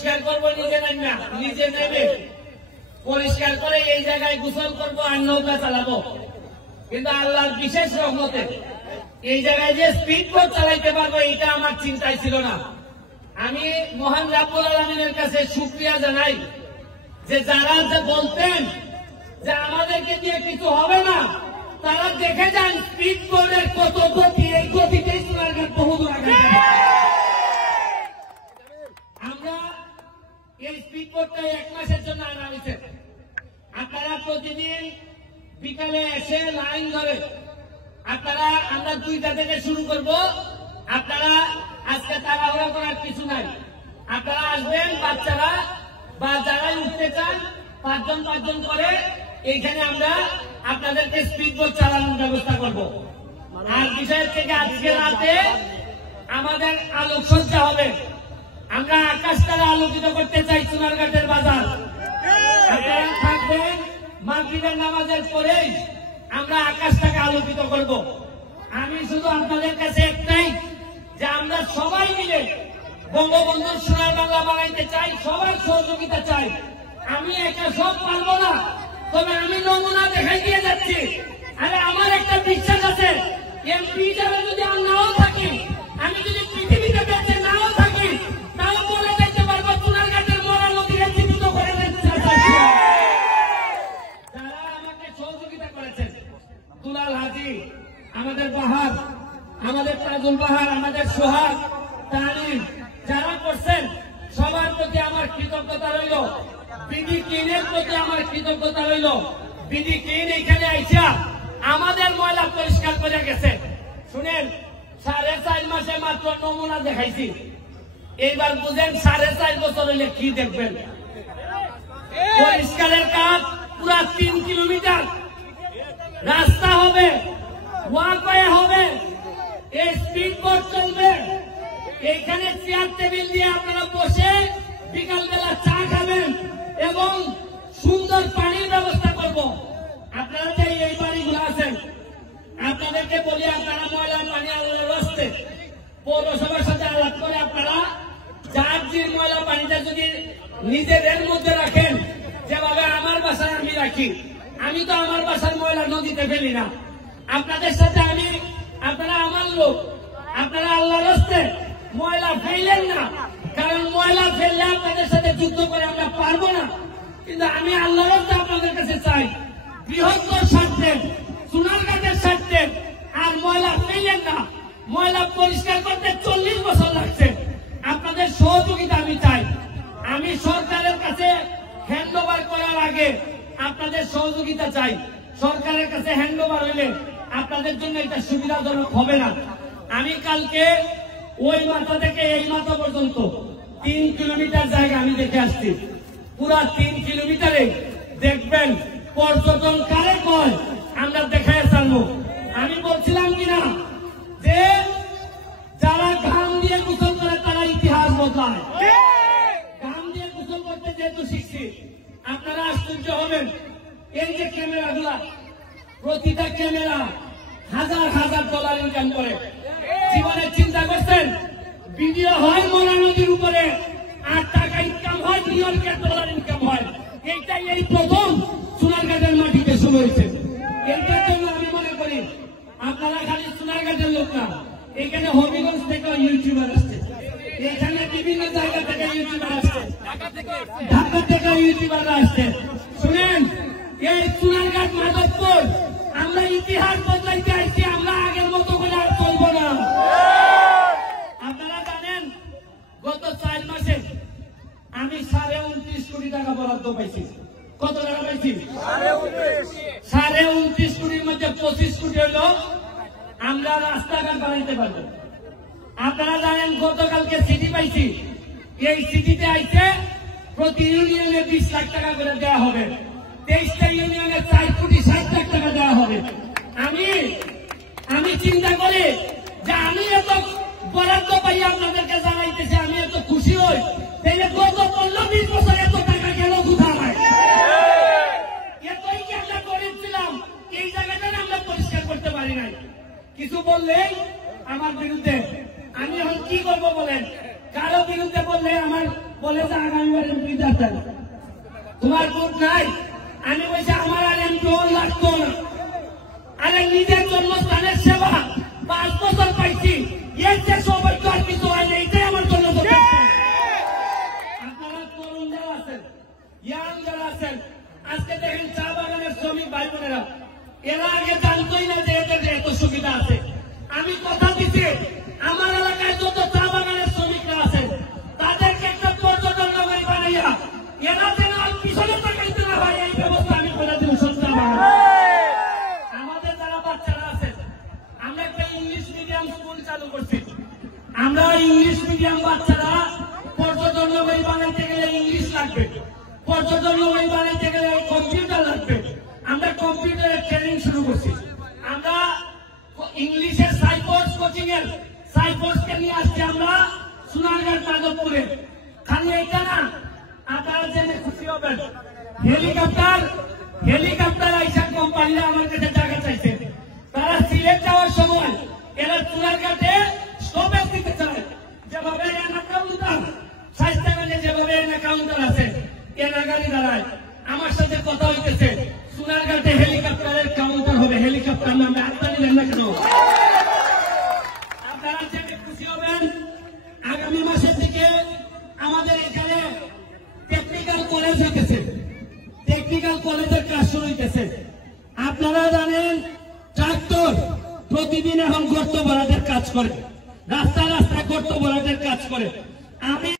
পরিষ্কার করবো নিজে নেবে পরিষ্কার করে এই জায়গায় গোসল করবো আর নৌকা চালাবো। কিন্তু আল্লাহর বিশেষ রহমতে এই জায়গায় যে স্পিড বোট চালাইতে পারবো এটা আমার চিন্তায় ছিল না। আমি মহান রাব্বুল আলামিনের কাছে শুকরিয়া জানাই যে যারা বলতেন যে আমাদেরকে দিয়ে কিছু হবে না, তারা দেখে যান স্পিড বোটের কত গতি, এই গতিতেই সোনারঘাট বহু দূর আগে। আমরা এই স্পিড বোটটা 1 মাসের জন্য আনা হয়েছে। আপনারা প্রতিদিন বিকালে এসে লাইন ধরে আপনারা, আমরা 2টা থেকে শুরু করব। আপনারা আজকে তাড়াহুড়া করার কিছু নাই, আপনারা আসবেন বাচ্চারা বা যারাই উঠতে চান 5 জন করে এইখানে আমরা আপনাদেরকে স্পিড বোট চালানোর ব্যবস্থা করব। আর বিষয় থেকে আজকে রাতে আমাদের আলোকসজ্জা হবে। আমরা আকাশটাকে আলোকিত করতে চাই সোনারঘাটের বাজার। আপনারা থাকবেন, মাগরিবের নামাজের পরেই আমরা আকাশটাকে আলোকিত করব। আমি শুধু আপনাদের কাছে একটাই যে আমরা সবাই মিলে বঙ্গবন্ধুর সোনার বাংলা বানাইতে চাই, সবাই সহযোগিতা চাই। আমি একা সব পারবো না, তবে আমি নমুনা দেখাই দিয়ে যাচ্ছি। আরে আমার একটা বিশ্বাস আছে, এমপি হিসাবে যদি আর নাও থাকি, আমি যদি পৃথিবীতে বেঁচে নাও থাকি, তাও বলে দিতে পারবো সোনারঘাটের মরা নদীকে জীবিত করে দিতে চাই। যারা আমাকে সহযোগিতা করেছেন, দুলাল হাজি, আমাদের বাহার, আমাদের তাজুল বাহার, আমাদের সোহাগ, তানিম, যারা করছেন সবার প্রতি আমার কৃতজ্ঞতা রইল। বিডি কিনের প্রতি আমার কৃতজ্ঞতা রইল। বিডি কিন এখানে আইসা আমাদের ময়লা পরিষ্কার করে গেছে। শুনেন, 4.5 মাসে মাত্র নমুনা দেখাইছি। এইবার বুঝেন 4.5 বছর হইলে কি দেখবেন। পরিষ্কারের কাজ পুরা 3 কিলোমিটার রাস্তা হবে, ওয়াকওয়ে হবে, এই স্পিড বোট চলবে। এইখানে চেয়ার টেবিল দিয়ে আপনারা বসে বিকালবেলা চা খাবেন এবং সুন্দর পানির ব্যবস্থা করব। আপনারা যে এই বাড়িগুলো আছেন, আপনাদেরকে বলি, আপনারা ময়লার পানি আল্লাহর রাস্তে পৌরসভার সাথে আলাপ করে আপনারা যার যে ময়লা পানিটা যদি নিজেদের মধ্যে রাখেন, যেভাবে আমার বাসায় আমি রাখি। আমি তো আমার বাসার ময়লা নদীতে ফেলি না। আপনাদের সাথে আমি, আপনারা আমার লোক, আপনারা আল্লাহর রাস্তে ময়লা ফেললেন না, কারণ ময়লা ফেললে আপনাদের সাথে যুদ্ধ করে আমরা পারবো না। কিন্তু আমি আল্লাহর রাস্তে আপনাদের কাছে চাই, বৃহত্তর স্বার্থে, সোনারঘাটের স্বার্থে আর ময়লা ফেললেন না। ময়লা পরিষ্কার করতে 40 বছর লাগছে। আপনাদের সহযোগিতা আমি চাই। আমি সরকারের কাছে হ্যান্ড ওভার করার আগে আপনাদের সহযোগিতা চাই। সরকারের কাছে হ্যান্ড ওভার হইলে আপনাদের জন্য এটা সুবিধাজনক হবে না। আমি কালকে ওই মাথা থেকে এই মাথা পর্যন্ত 3 কিলোমিটার জায়গা আমি দেখে আসছি। পুরা 3 কিলোমিটারে দেখবেন পর্যটন কারে কয় আমরা দেখায় চালবো। আমি বলছিলাম কিনা যে যারা ঘাম দিয়ে গোসল করে তারা ইতিহাস বদলায়। ঘাম দিয়ে গোসল করতে যেহেতু শিখছি, আপনারা আশ্চর্য হবেন। এই যে ক্যামেরাগুলা, প্রতিটা ক্যামেরা $1000 ইনকাম করে। জীবনে চিন্তা করছেন, ভিডিও হয় মরা নদীর উপরে, $8 ইনকাম হয়, $2 ইনকাম হয়। এইটাই এই প্রথম সোনারঘাটের মাটিতে শুরু হয়েছে। এইটার জন্য আমি মনে করি আপনারা খালি সোনারঘাটের লোক না, এখানে হবিগঞ্জ থেকে ইউটিউবার আসছে, এখানে বিভিন্ন জায়গা থেকে ইউটিউবার আসছে, ঢাকা থেকে ইউটিউবার আসছে। শুনেন, এই সোনারঘাট মাধবপুর আমরা ইতিহাস বদলাইতে আসছি। আমরা আগের মতো করে আর চলবো না। আপনারা জানেন, গত 4 মাসে আমি 29.5 কোটি টাকা বরাদ্দ পাইছি। কত টাকা পাইছি? 29.5 কোটির মধ্যে 25 কোটি হলো আমরা রাস্তাঘাট বানাইতে পারবো। আপনারা জানেন, গতকালকে সিটি পাইছি। এই সিটিতে আইছে প্রতি ইউনিয়নে 20 লাখ টাকা করে দেওয়া হবে। 23টা ইউনিয়নে 4.60 কোটি টাকা দেওয়া হবে। আমি চিন্তা করি যে আমি এত বরাদ্দ পাই আপনাদেরকে জানাইতেছি, আমি এত খুশি হই। তাইলে গত 15-20 বছর এত টাকা গেল কোথায়? এতই কি আমরা গরিব ছিলাম? এই জায়গাটা আমরা পরিষ্কার করতে পারি নাই। কিছু বললেই আমার বিরুদ্ধে, আমি এখন কি করবো বলেন? কারো বিরুদ্ধে বললে আমার বলে যে আগামীবার এমপি দাঁড়ান, তোমার ভোট নাই। আমি বলছি আমার আর এমপি লাগতো না। আরে নিজের জন্মস্থানের সেবা 5 বছর পাইছি, এর যে সৌভাগ্য আর কিছু হয় না, এটাই আমার জন্য যথেষ্ট। আপনারা তরুণ যারা আছেন, ইয়াং যারা আছেন, আজকে দেখেন চা বাগানের শ্রমিক ভাই বোনেরা, এরা আগে জানতোই না যে এদের এত সুবিধা আছে। আমি কথা দিচ্ছি, আমার এলাকায় যত চা বাগানের শ্রমিকরা আছেন তাদেরকে একটা পর্যটন নগরী বানাইয়া এরা যেন আর পিছনে তাকাইতে না হয়, এই ব্যবস্থা আমি করে দিব। সত্যি আমাদের যারা বাচ্চারা আছেন, আমরা একটা ইংলিশ মিডিয়াম স্কুল চালু করছি। আমরা ইংলিশ মিডিয়াম বাচ্চারা পর্যটন নগরী বানাইতে গেলে ইংলিশ লাগবে, পর্যটন নগরী বানাইতে গেলে কম্পিউটার লাগবে। আমরা কম্পিউটারের ট্রেনিং শুরু করছি। আমরা ইংলিশের সাইফোর্স কোচিং এর সাইফোর্সকে নিয়ে আসছি আমরা সোনারগাঁও যাদবপুরে। খালি এটা না, আপনারা জেনে খুশি হবেন, হেলিকপ্টার আইসা কোম্পানিরা আমার কাছে জায়গা চাইছে। তারা সিলেট যাওয়ার সময় এরা সোনারগাঁতে স্টপেজ দিতে চায়। যেভাবে কাউন্টার স্বাস্থ্যগঞ্জে যেভাবে কাউন্টার আছে, এনা গাড়ি দাঁড়ায়। আমার সাথে কথা হইতেছে, সোনারগাঁতে হেলিকপ্টারের কাউন্টার হবে। হেলিকপ্টার নামে আপনারা নেবেন না কেন? আপনারা জেনে খুশি হবেন, আগামী মাসের দিকে আমাদের এখানে টেকনিক্যাল কলেজ হইতেছে, টেকনিক্যাল কলেজের কাজ শুরু হইতেছে। আপনারা জানেন ট্রাক্টর প্রতিদিন এখন গর্ত ভরাটের কাজ করে, রাস্তায় রাস্তায় গর্ত ভরাটের কাজ করে। আমি